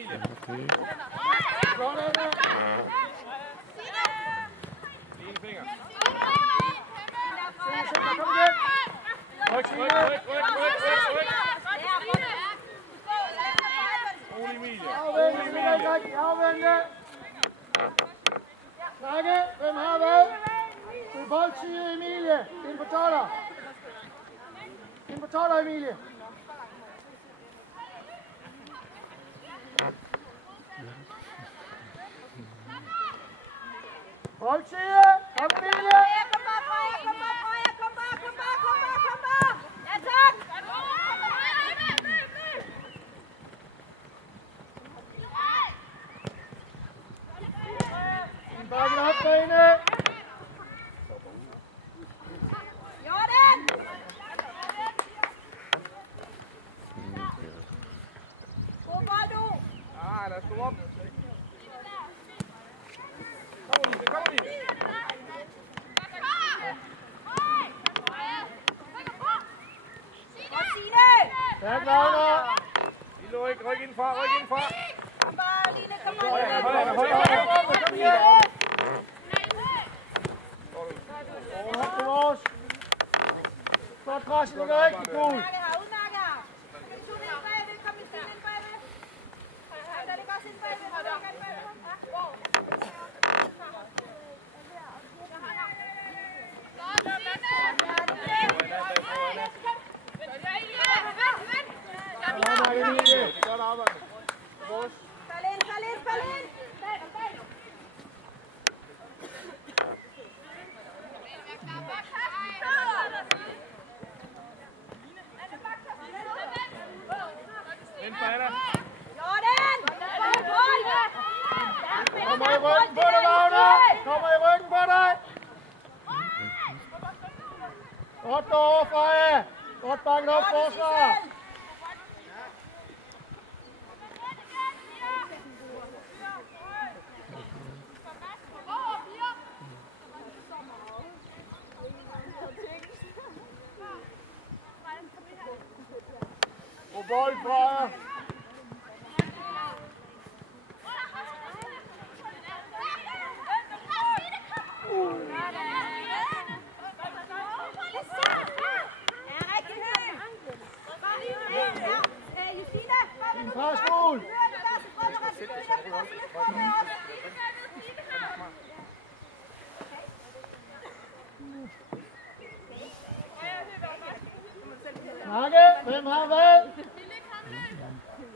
Emilie. Okay. Line finger. Ryk. Rolig Emilie. Afvente. Snakke. Hvem har hvad? Til boldside, Emilie. Ind på toller. Ind på toller, Emilie. Boldside. Kom, Emilie. Bakken op derinde. Ah, lad os gå op. Kom Emilie. Stærk, Wagner. Lilo, ryk indfra. Kom igen. Op til vores. Godt pres, det er rigtig cool. Godt arbejde. Vores. Vent på Anna. Kommer i ryggen på dig, Wagner. Kommer i ryggen på dig. Godt gå over, Freja. Godt bakket op, forsvar. God bold, Freja. Din presskål. Snakke, hvem har hvad?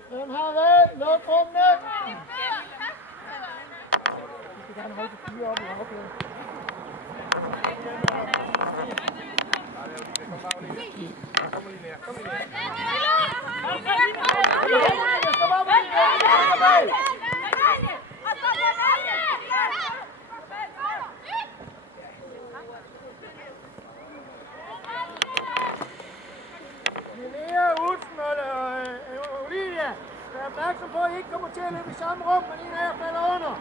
Hvem har hvad? Luk rummene. Vi skal gerne holde på 4 op i afglæden. Kom lige ned. Kom lige ned. Linnea, Utzen og Olivia, vær opmærksom på, at I ikke kommer til at løbe i samme rum, men en af jer falder under.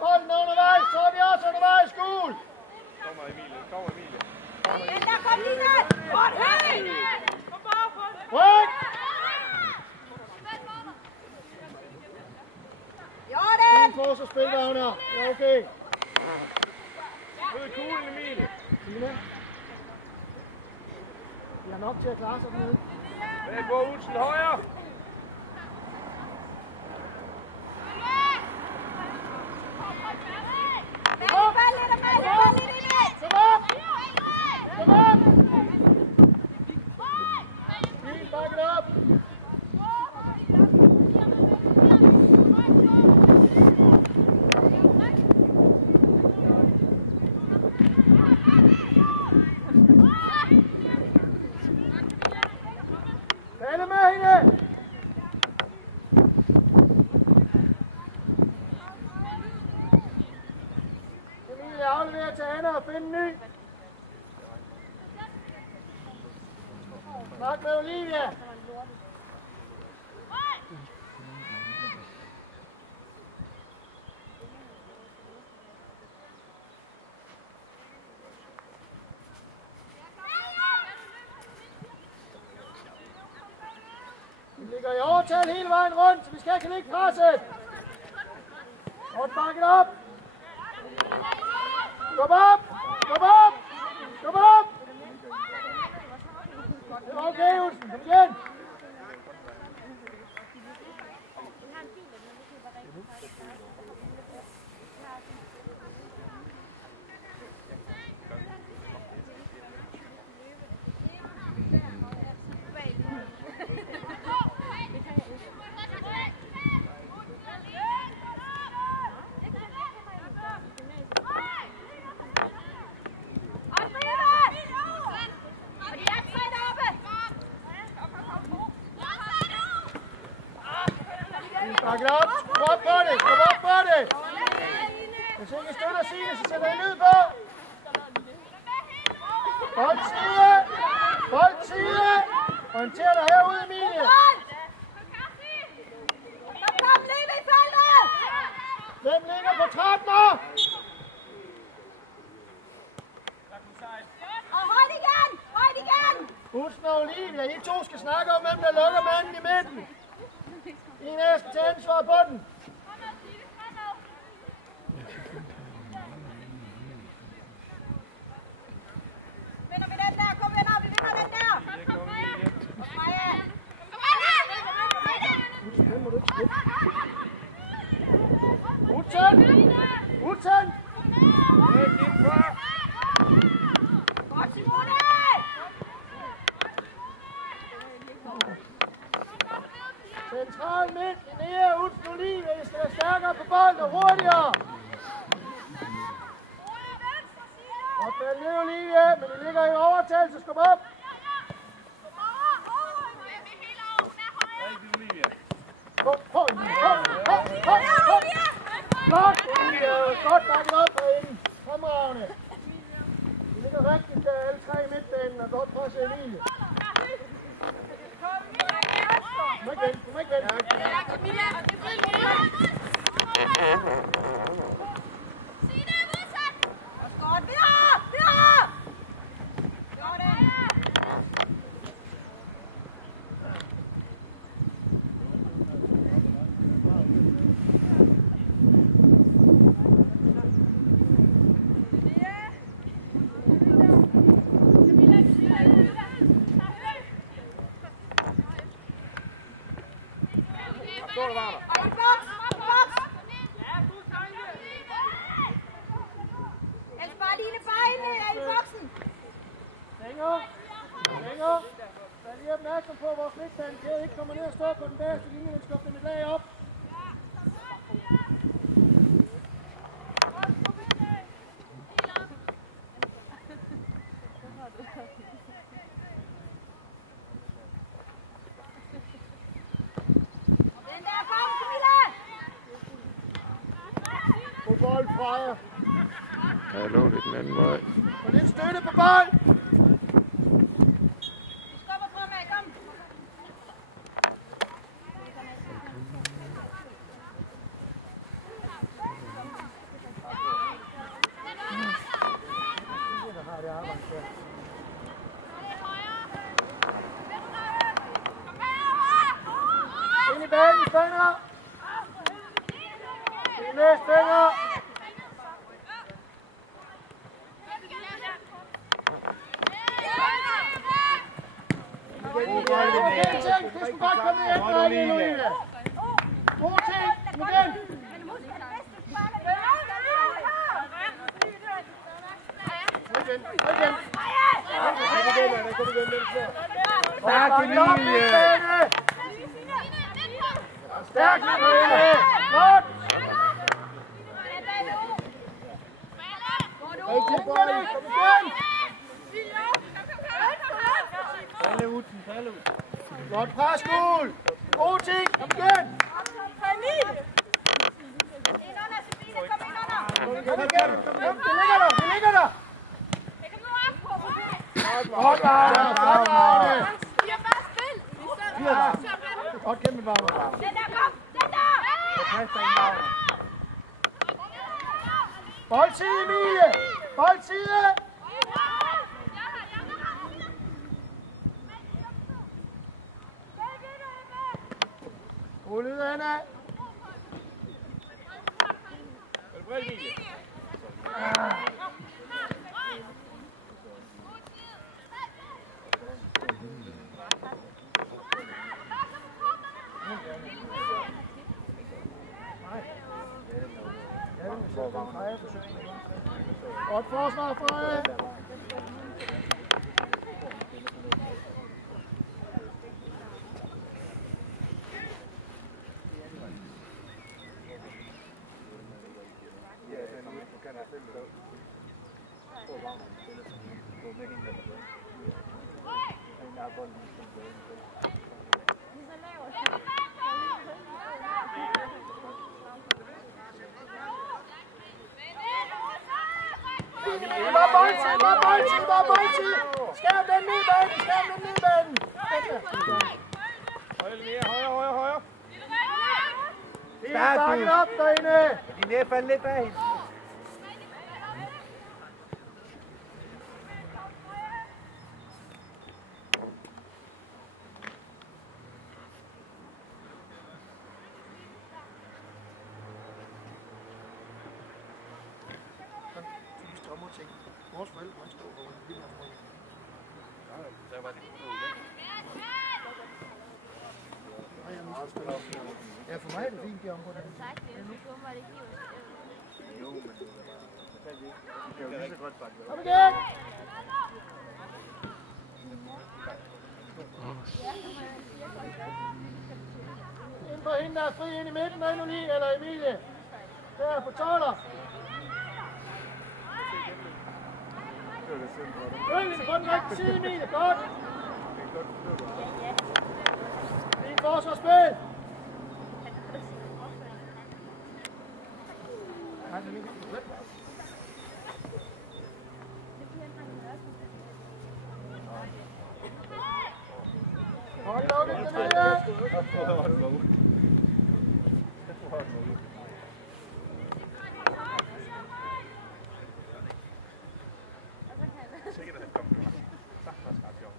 Bolden er undervejs, så er vi også undervejs, Gul. Kommer Emilie. Ryk! Fint forsvarsspil, Wagner. Ja, okay. Mød kuglen, Emilie. Tina. De har nok til at klare sig dernede. Bag på Utzen, højre. Kom op! Fint, bakket op! Tale med hende! og finde en ny. Snak med Olivia. Vi ligger i overtal hele vejen rundt, så vi skal ikke presset. Godt bakket op. Kom op! Kom op! Kom op! Det er okay, Olsen. Kom igen. Back it up. Kom op på det. Kom op på det. Hvis ikke støtter Signe, så sætter I lyd på. Boldside. Boldside. Orienter dig herude, Emilie. Hvem ligger på 13'er? Og højt igen! Højt igen! Olsen og Olivia, I to skal snakke om, hvem der lukker manden i midten. En af jer skal tage ansvar på den. Vinder vi den der? Kom venner, vi vinder den der! Kom Freja! Utzen! Utzen! Godt, Simone! Central midt, Linnea, Olsen, Olivia, I skal være stærkere på bolden og hurtigere. Og fald ned, Olivia, men I ligger i overtal, så skub op. Kom, kom, Flot, Olivia, godt bakket op herinde. Fremragende. I ligger rigtigt alle tre i midtbanen og godt presset Emilie. Kom igen, kom igen. Godt, videre! Videre! Gjorde det! Står der varmer? Og i boks! Boks! Ellers bare line beine i boksen! Længere. Længere. Vær lige opmærksom på, at vores midtbane her ikke kommer ned og står på den bagerste linje, men skubber dem et lag op. Den der kom, Camilla! På bold, Freja. Jeg lå det den anden vej. Og lidt støtte på bold. Du skubber fremad, kom! Ind i banen, Stenger. Ind i Stenger. Okay, ting. Det skulle godt komme igen, drenge, Olivia. God ting. Kom igen. Kom igen. Kom igen. Stærk, Emilie! Stærk, Emilie! Godt! Rigtig bolden, kom igen! Falle Utzen, falle ud. Godt pres, Gul! God ting, kom igen! Kom igen, kom igen, det ligger der, det ligger der! Godt, Arne! Godt, Arne! Vi har bare spil. Godt gennem Varme. Den der, kom! Den der! Boldside, Emilie! Boldside! Rul ud, Anna! Er det bredt, Emilie? Godt forsvar, Freja! Bare boldtid! Skærp den ned i banen! Højre. Det er bakket op derinde! Din næb faldt lidt bag hende. Vores forældre, han står over lige ja, for mig er det fint, de områder. Kom igen! Ind på hende, der er fri ind i midten, der er nu lige, eller Emilie. Der på Toller. Ølgen på den rigtige side, Emilie. Godt. Fint forsvarsspil. Hold lukket til Maja. Sikkert, at han kom. Sagtens ret sjovt.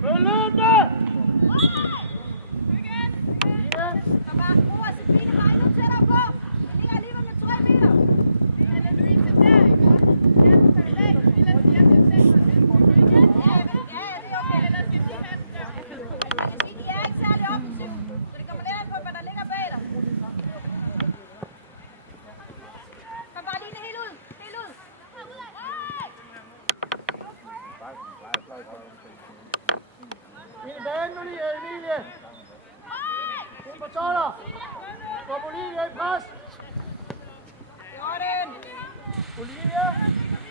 Belønne! Kom bare, bror, Sofie, bare endnu tættere på. Den ligger alligevel med 3 meter. Ja, Louise, der, ikke? Ja, perfekt. Vi lader sige, at det er 6. Ja, det er okay. Ellers skal de have den der. Jeg kan sige, de er ikke særlig offensive, så det kommer lidt an på, hvad der ligger bag dig. Kom bare lige helt ud. Helt ud. Ind i banen nu lige, Emilie. Ind på Toller. Kom Olivia i pres. Sådan. Olivia.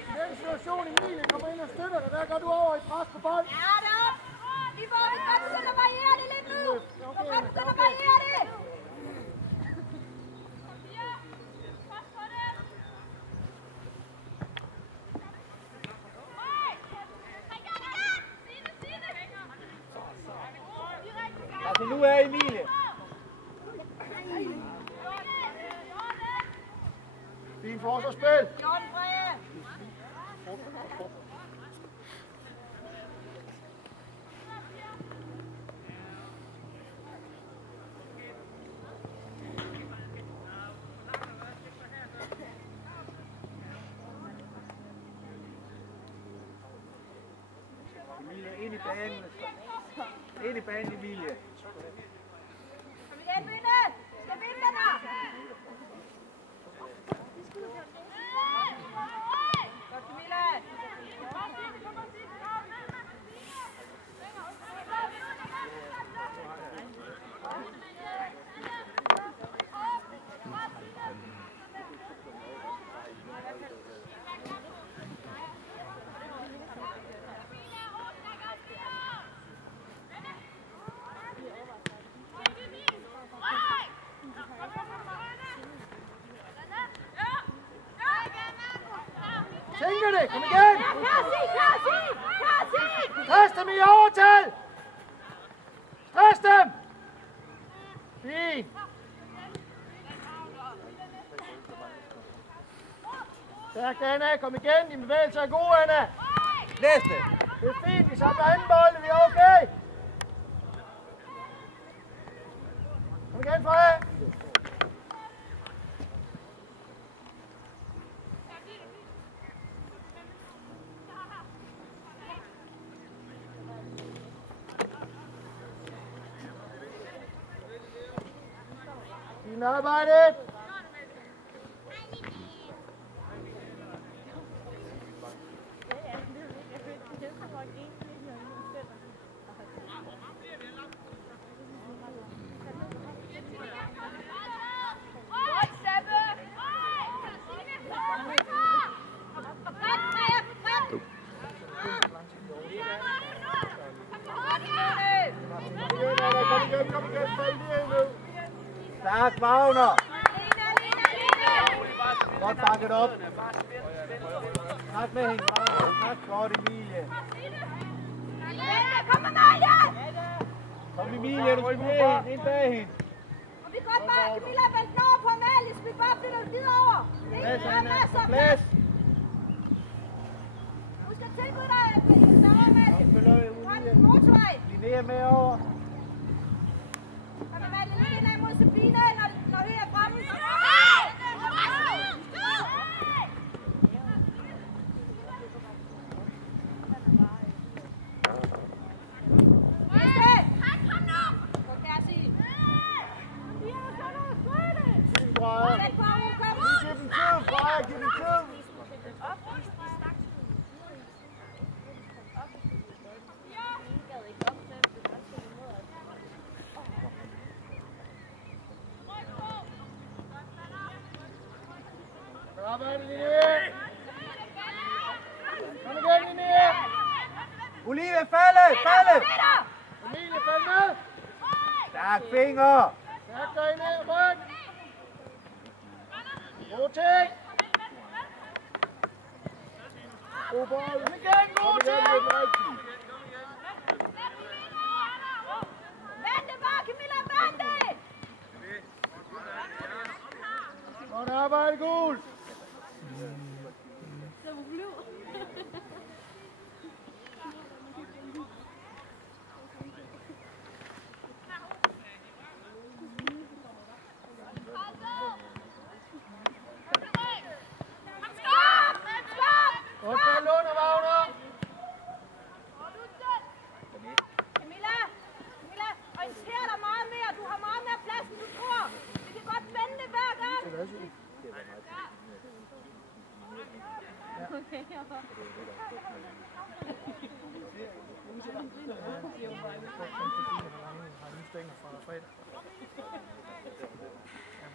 I den situation, Emilie kommer ind og støtter dig. Der går du over i pres på bold. Ja, derop. Vi får godt begynde at variere det lidt nu. Vi får godt begynde at variere det. Altså, nu er Emilie. Fint forsvarsspil. 14 Freja. Emilie, ind i banen. Ind i banen, Emilie. Kom igen, Mine. Skal vinde den her. Godt, Camilla. Tænker det, kom igen! Stress dem i overtal! Stress dem! Fint! Stærkt, Anna, kom igen, din bevægelse er god, Anna! Næste! Det er fint, vi samler anden bold, vi er okay! Kom igen, Freja! Fint arbejdet! Stærk, Wagner! Godt bakket op. Snak med hende, Wagner. Snak godt, Emilie. Kom, Amalie! Kom, Emilie, du skal med hende. Ind bag hende. Og vi kan godt bare, Camilla, vente over på Amalie, så vi bare flytter videre over. Plads, Anna. Plads. Du skal tilbyde dig, Amalie. Du har en motorvej. Linnea med over. Kom, Amalie, lidt indad mod Sabine, når Høgh er fremme. Giv dem tid! Arbejde, Linnea! Kom igen, Linnea! Olive, falde! Falde! Emilie, fald med! Stærk finger! Stærk derinde, ryk! God ting! God bold! Kom igen, god ting! Vente bare, Camilla, vente! Godt arbejde, Gul! Camilla, orienter dig meget mere. Du har meget mere plads, end du tror. Vi kan godt vende det hver gang.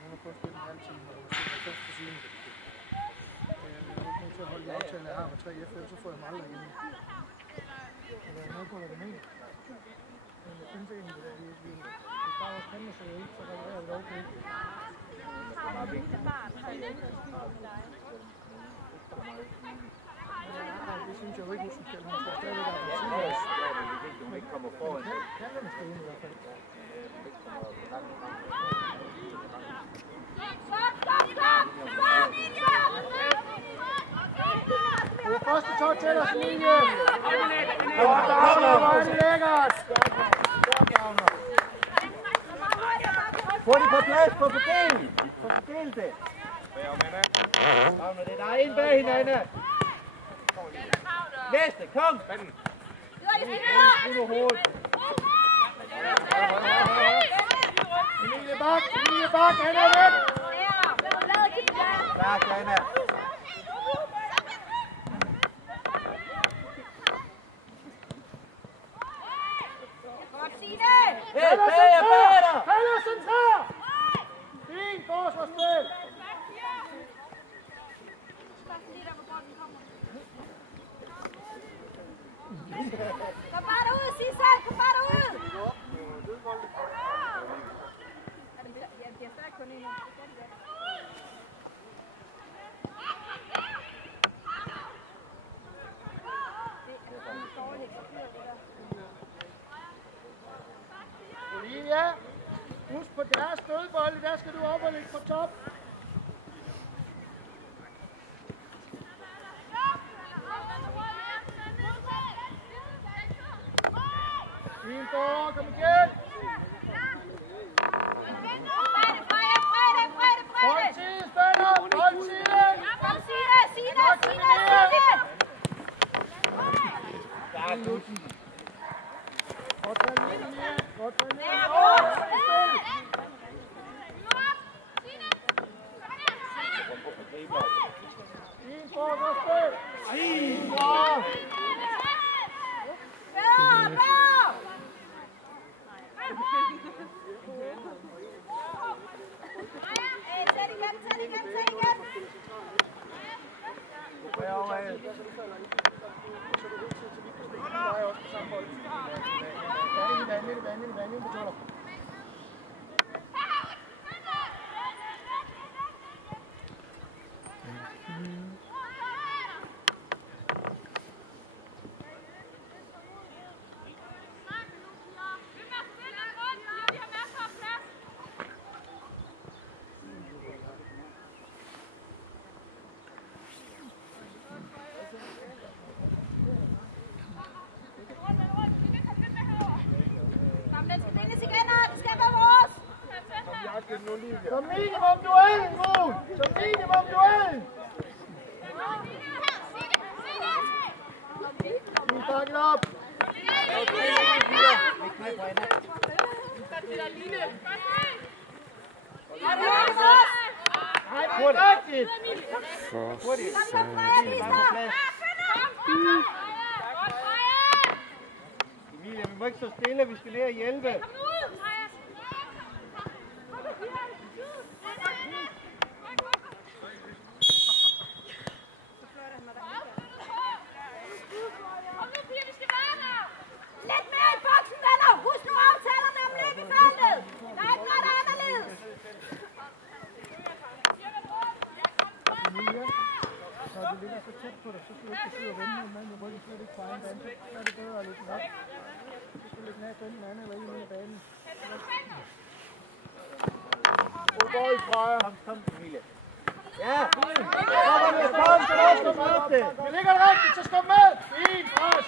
Hun har kun spillet en halv time, og hun har spillet 90 på siden. Jeg er ikke nødt til at holde de aftaler, jeg har med 3F, ellers så får jeg dem aldrig igen. Jeg er noget på, hvad det mener. Men jeg synes egentlig, at vi bare var kæmpe så ikke, så reagerer det okay. Det synes jeg jo ikke, hun skal. Hun skal stadigvæk arbejde tidligere. Hun ikke kommer foran. Kan det måske i hvert fald. Det er første touch til os, Emilie. Hvor er det lækkert. Få det på plads, få fordelt. Få fordelt det. Wagner, det er dig ind bag hinanden. Næste, kom. Emilie bak, han er væk. Stærk, Anna. Hey, bager! Pedersen tager! Fint forsvarsspil! Kom bare derud, Sissel! Kom bare derud! Ja, det er stadig kun en. stop. Fint for, kom igen. Hold tid, spænder, hold tiden. Kom, Signe, Signe. Der er Lutzen. Godt tag linje, godt tag linje. Fint for, godt spil. Fint for. Tag igen. Vanding, betaler. Som minimum duellen, Rud! Som minimum duellen! Fint bakket op! Nej, det er rigtigt! For Emilie, vi må ikke stå stille, vi skal ned og hjælpe. Lidt mere i boksen, venner! Husk nu aftalerne om løb i feltet! Der er ikke noget, der er anderledes! Emilia, når du ligger så tæt på dig, så skal du ikke sidde og vende, men du rykker slet ikke på egen bane. Så er det bedre at lægge den op. Så skal du lægge den af den anden eller en af banen. God bold, Freja. Kom, Emilie. Ja! Kom, så op det! Det ligger rigtigt, så skub med! Fint, pres!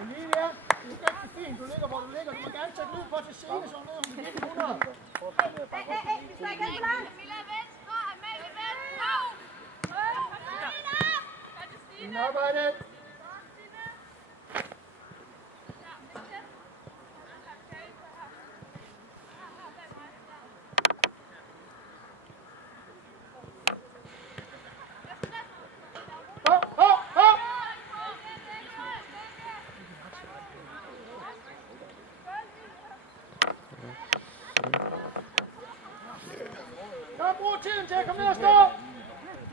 Emilia, det er rigtig fint. Du ligger, hvor du ligger. Du må gerne tage lyd på til scene, så ned om du giver 100. Vi står igen klar! Fint arbejde. Kom, brug tiden til at komme ned og stå.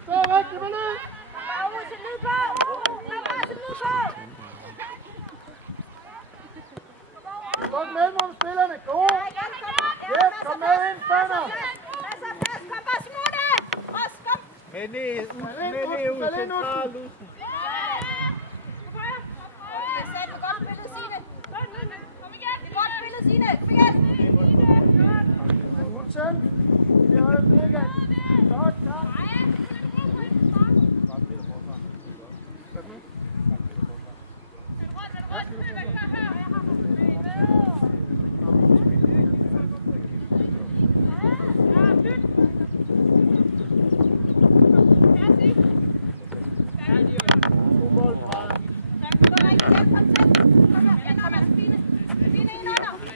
Stå rigtig med lyd. Bare ud til lyd på! Bare til lyd på! Luk mellemrum spillerne. Gå. Ja, kom med ind, Fanner. Pas, kom bare smutte! Kom! Med ud, central Lutzen. Godt spillet, Signe! Godt spillet, Signe! Kom igen! Udsen. I øjeblikket. Godt, tak.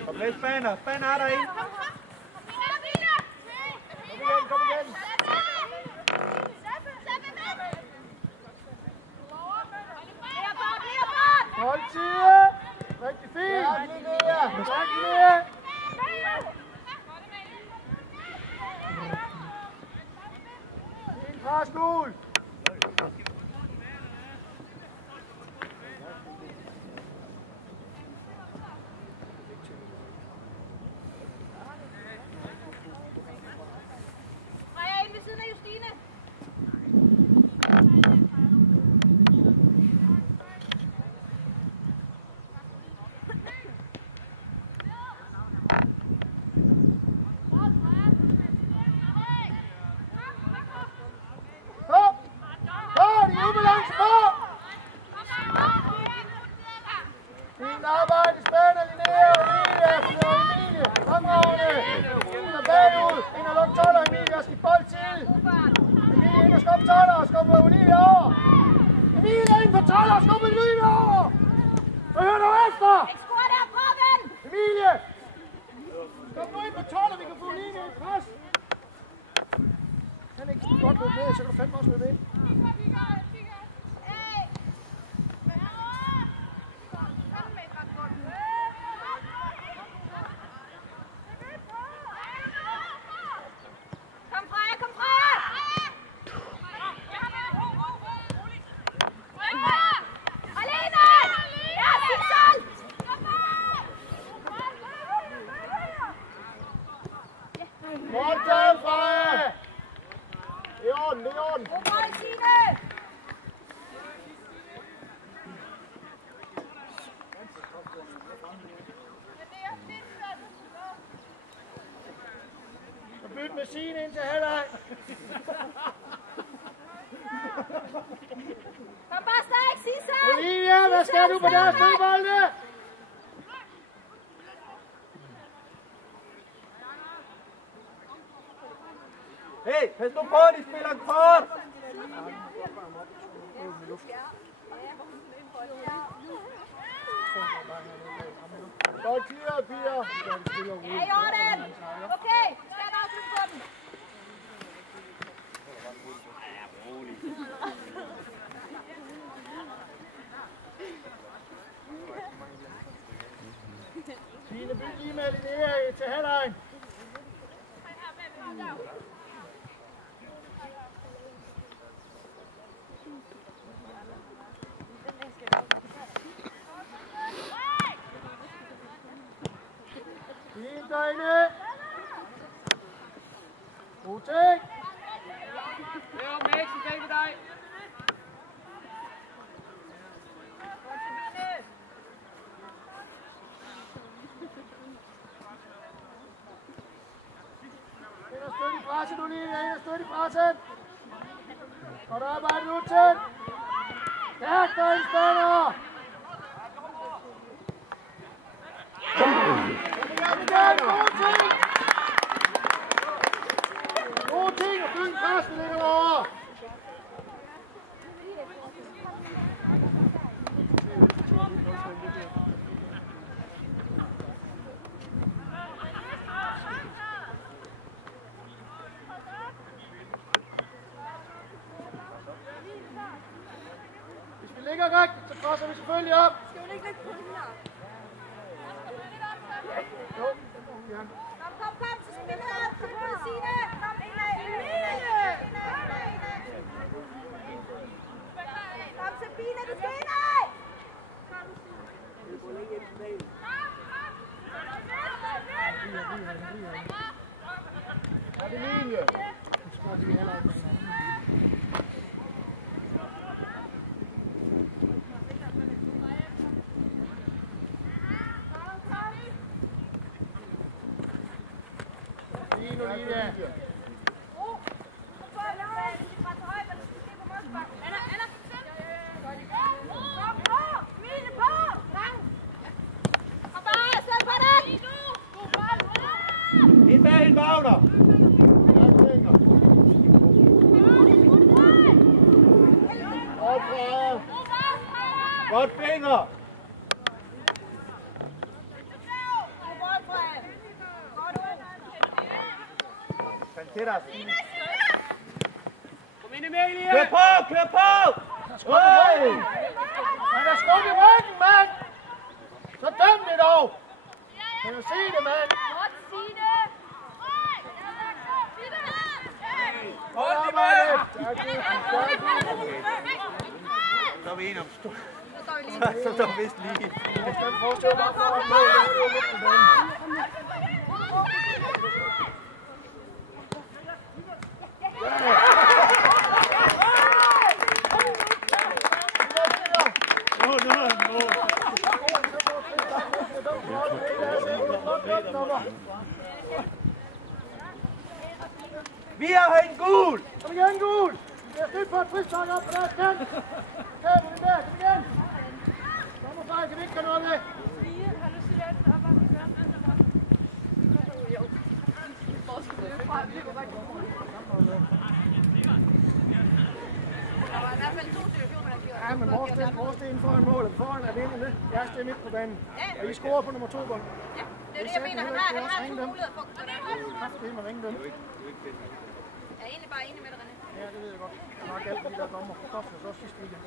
Kom med, Spanner. Spanner er derinde. Kom igen. Hold tiden. Rigtig fint. Tak, Lea. Fint pres, Gul. Freja ind ved siden af Justine. skubbe Olivia over! Emilie ind på 12 og skubbe Olivia over! Så hør nu efter! Ikke skruer derfra, ven! Emilie! Skub nu ind på 12, og vi kan få Olivia i pres! Han ikke godt løbe ned, så kan du fandme også løbe ind. Morten, Freja! Det er orden, det er orden. Så byt med Signe ind til halvleg. Kom bare stærk, Sissel! Olivia, hvad skal du på deres fodbolde? Hey, pas nu på, de spiller kort! Godt clear, piger. Ja, i orden! Okay, skal der afslutte på den. Signe, byt lige med Linnea til halvleg. Fint derinde. God ting. Det er opmærksom bag ved dig. Ind og støt i presset, Olivia. Ind og støt i presset. Godt arbejde, Lutzen. Stærkt derinde, spænder. God ting og bygge fast, det ligger over. Hvis vi ligger rigtigt, så krosser vi selvfølgelig op. Skal vi ikke lægge på den her? Jo, Jan. Kom, så skal vi have på Signe. Kom, Emilie. Kom, Sabine, du skal ind af. Er det Emilie? Fint, Olivia. Ind bag hende, Wagner! Godt, Freja. Godt finger! Fandt til dig. Kom ind, Emilie! Kør på, kør på! Han er skudt i ryggen, mand! Så døm det dog! Kan du se det, mand? Hold Godt i mand! Så er vi enige om stort. Så er vi vist lige. Jeg skal forestille mig for at måle det lidt på banen. Vi har en gul! Kom igen, gul! Vi har styrt på et frispark op på deres kant. Kære på den der, kom igen! Sommerfejl kan vi ikke gøre noget med. i hvert fald 2 situationer, der gjorde. Ja, men vores det er inden foran målet. Foran er vindende. Jeres det er midt på banen. Og I scorer på nummer 2 bold. Ja, det er det, jeg mener. Han har 2 muligheder for at gå der. Det er man ringe dem. Jeg er egentlig bare enig med dig, René. Ja, det ved jeg godt. Jeg har galt med de der dommer. Det kostede os også sidste weekend.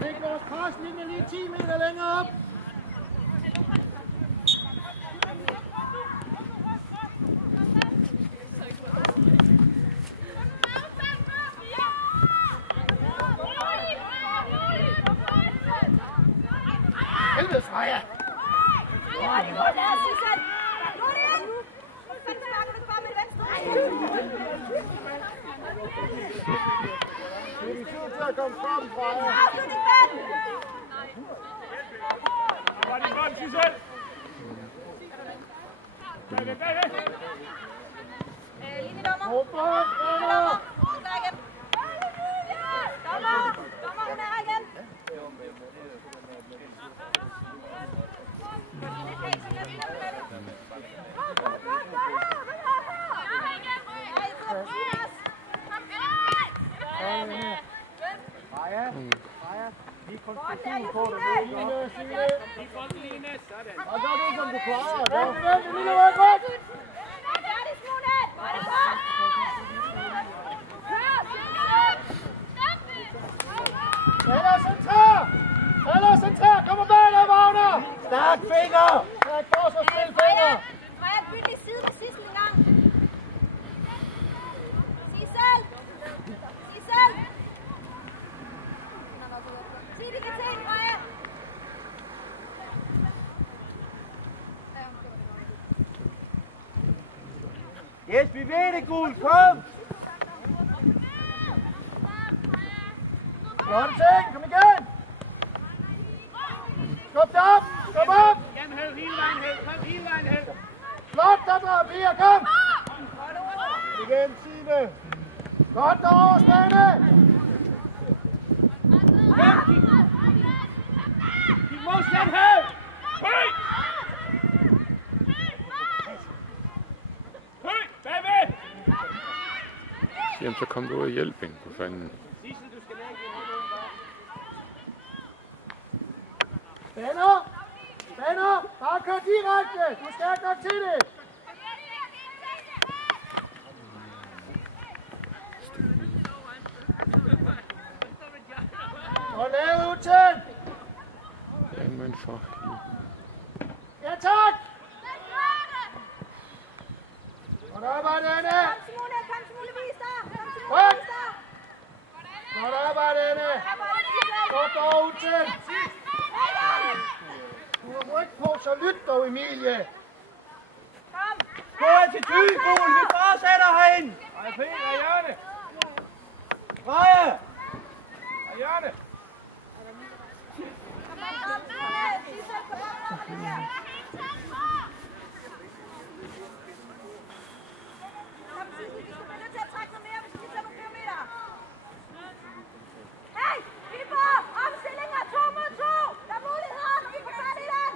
Læg vores preslinje lige 10 meter længere op. Helvede Freja! Det er de tid til at komme frem, Freja. Var det godt, Sissel? Linjedommer. Dommer! Dommer, hun er her igen. Freja, lige konstruktion på det. Line, sådan. Og gør det, som du plejer. Vent, lille ryk op! Eller centrer! Kom bag dig, Wagner! Stærk finger! Stærk forsvarsspil, finger! Freja, byt lige side med sidste gang. Sig selv! Sig selv! Sig det kan til, Freja! Yes, vi ved det, gul. Kom! Flot ting, kom igen! Skub det op! Skub op! Jamen, hele vejen hen. Kom, hele vejen hen. Flot, der drar piger, kom! Igen, Signe! Godt derovre, Stane! Gik modstand her! Høj! Høj! Bagved! Jamen, så kom du ud og hjælp hende, for fanden. Sisse, du skal lægge din Stander! Stander! Bare kør direkte! Du er stærk nok til det! Og lave Uten! Jamen for Ja, tak! Og der arbejde, Anne! Kom, Simone, vis dig! Godt! Godt arbejde, Anne! Godt over, Uten! Du har ryg på, så lyt dog, Emilie! Gå attitude, gul. Vi fortsætter herinde. Ej, Peter, Jørne. Freja! Jørne! Hey, Viborg! Omstillinger 2 mod 2! Der er muligheder, når vi får fat i den!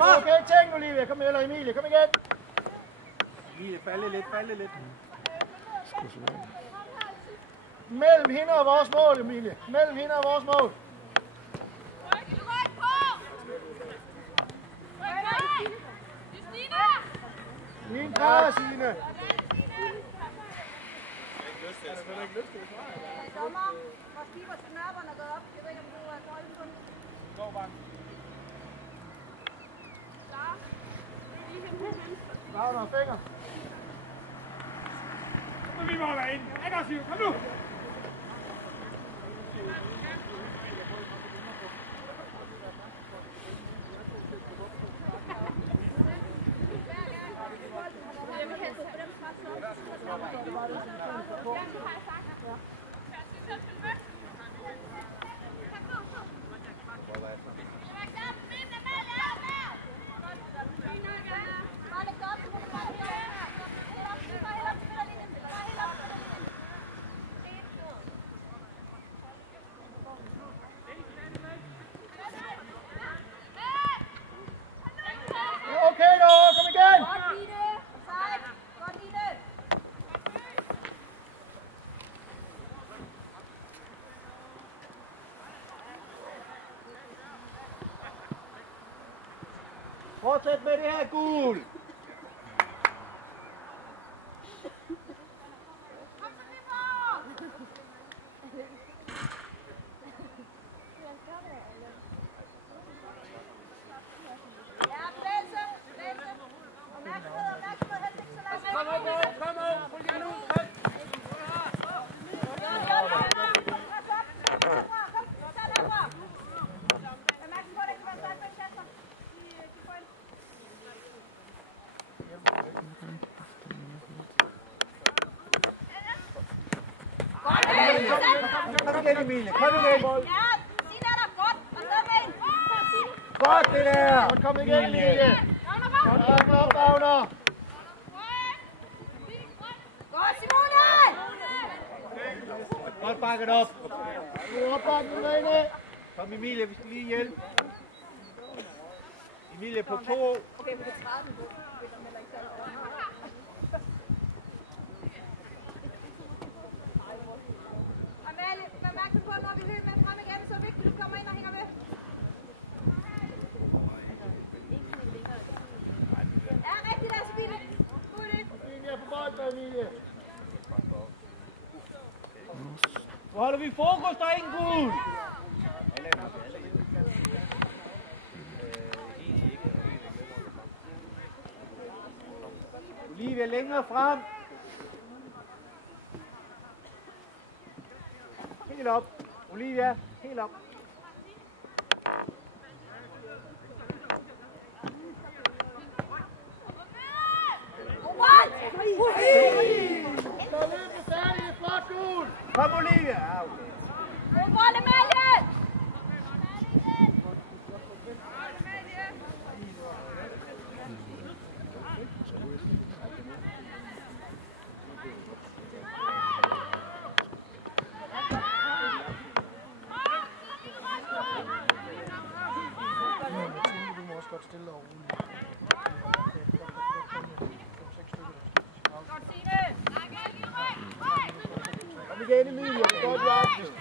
Okay, tænk, Olivia. Kom eller Emilie, kom igen. Emilie, falde lidt. Mellem hende og vores mål, Emilie. Mellem hende og vores mål. Min klar, Signe. Dommer, vores keeper til Nørrebånd er gået op. Jeg ved ikke, om du er bolden på den. Gå bare. Klar. Wagner, finger. Så vi må være inde. Aggressiv, kom nu! Okay då, kom igen! Fortsæt med det her gul! Kom igen, Emilie. Kom igen. Godt det der. Kom igen, Emilie. Kom op, Wagner. Godt bakket op. Opbakning derinde. Kom Emilie, vi skal lige hjælpe. Emilie på 2. Amalie, vær opmærksom på, når vi hører med frem igen, så er det vigtigt, at du kommer ind og hænger med. Ja, rigtigt der, Sabine. God idé. Emilie er på bolden, Emilie. Nu holder vi fokus derinde, gul. Olivia længere frem. Helt op. Olivia, helt op. Så løb det færdigt, flot gul. Kom Olivia. Ah, okay. God bold, Amalie! Du må også godt stille dig og roligt. Kom igen Emilie, det er godt jagt.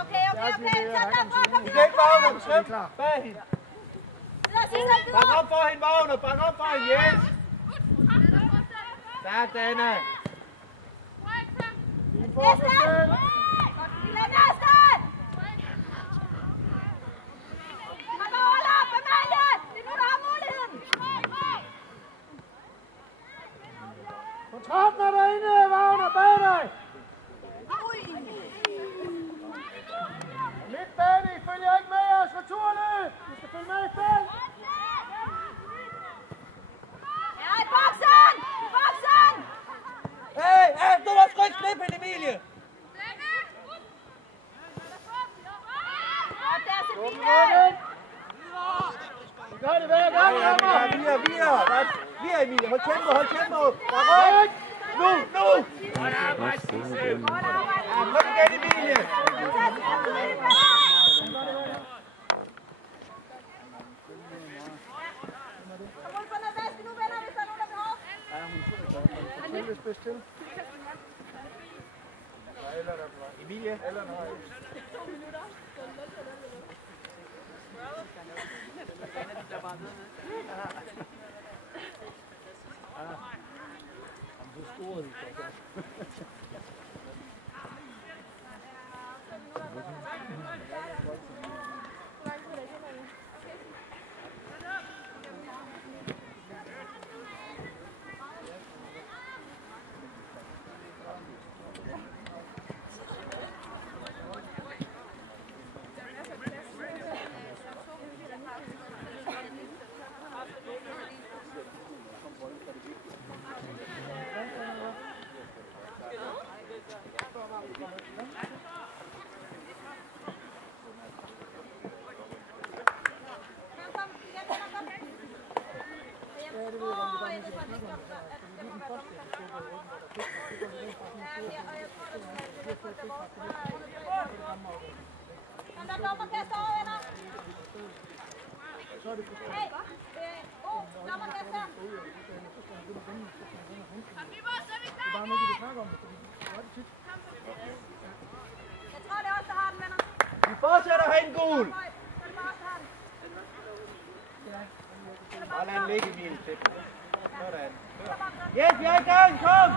Okay. Tag derfra, kom Igen Wagner, tryk bag hende. videre. Bak op for hende Wagner, bak op for hende, yes. Stærk Dana. Din forsvarsspil. Kontrakten er derinde, Wagner, bag dig. Midtbane, I følger ikke med os, returløb. I skal følge med i felt. Hey, du må sgu ikke slippe hende, Emilie. Gør det hver gang, Wagner. Vi er Emilie. Hold tempo. Der er ryk. Nu. Kom igen, Emilie. Emilie. Kom der dommerkast over, venner! Hey! Dommerkast her! Jeg tror, det er os, der har den, venner. Vi fortsætter hen, gul! Bare lad den ligge, Emil. Sådan. Yes, vi er i gang, kom!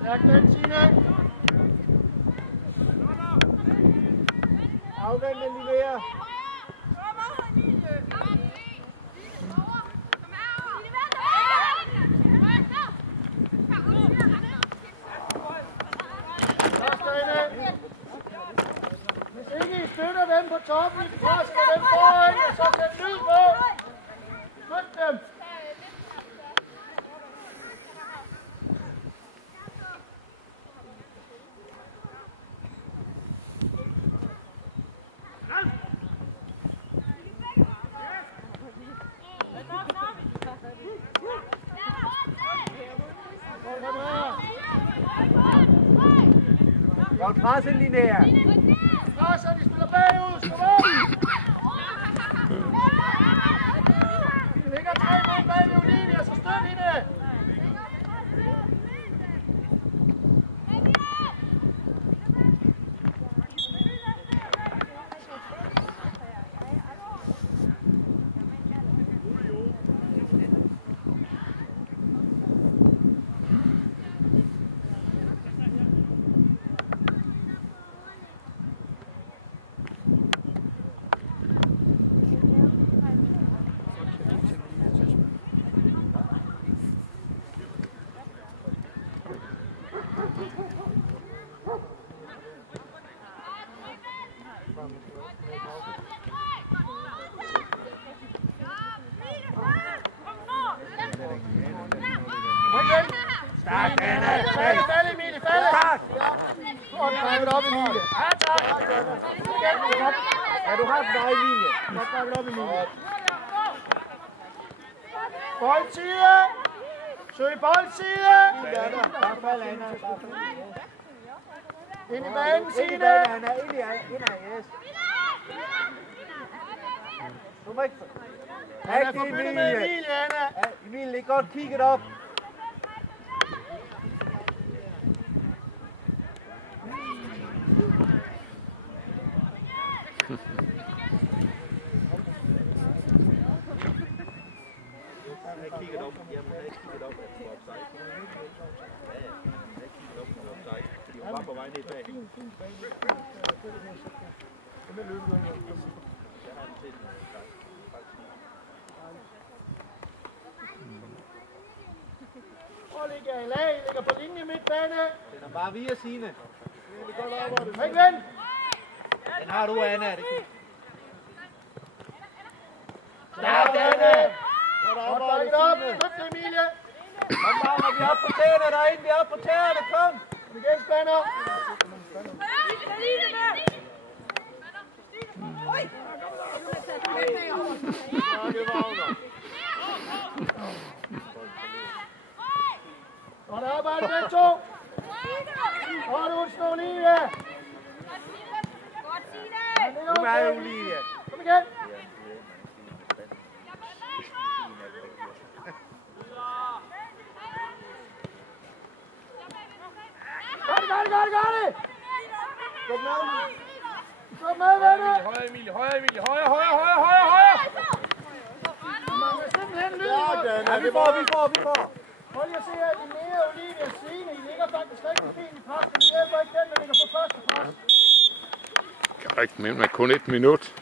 Stærk den, Signe. Afvend den, Linnea. Hvis ikke I støtter dem på toppen, I presser dem foran, og så sæt lyd på. Støt dem. Godt presset, Linnea. Presser, de spiller bagud. Kom op. De ligger 3 mål bag ved Olivia, så støt hende. Stærk, Anna. Falde, Emilie, falde. Tak. Og træk op, Emilie. Ja, tak. Ja, du har den der, Emilie. Godt træk op, Emilie. Boldside. Søg boldside. Bare fald, Anna. Ind i banen, Ind i Signe. banen, Anna. Indad, yes. Du må ikke... Anna, forbytte med Emilie, Anna. Ja, Emilie, det er godt kigget op. Jeg kigger op. Jamen, jeg kigger op. Jeg tror opside. Ja, jeg kigger op på opside. Fordi hun var på vej ned bag. Jeg har den set den. Og ligger i lag, ligger på linje midtbane. Den er bare via Signe. Væk, ven. Den har du, Anna. Det er Stærk, Anna. Godt bakket op. Støt, Emilie. Kom, Magnus, vi er oppe på tæerne derinde. Vi er oppe på tæerne. Kom. Kom igen, Spanner. Godt arbejde, begge to. Godt, Olsen og Olivia. Godt, Signe! Nu er Olivia. Kom igen. Gør det! Kom med, venner! Højre, Emilie, højre! Man kan simpelthen lyde. Ja, vi får. Hold jer se her, Linnea, Olivia og Signe. I ligger faktisk rigtig fint i pres, men I hjælper ikke den, der ligger på første pres. Kan ikke, men kun 1 minut.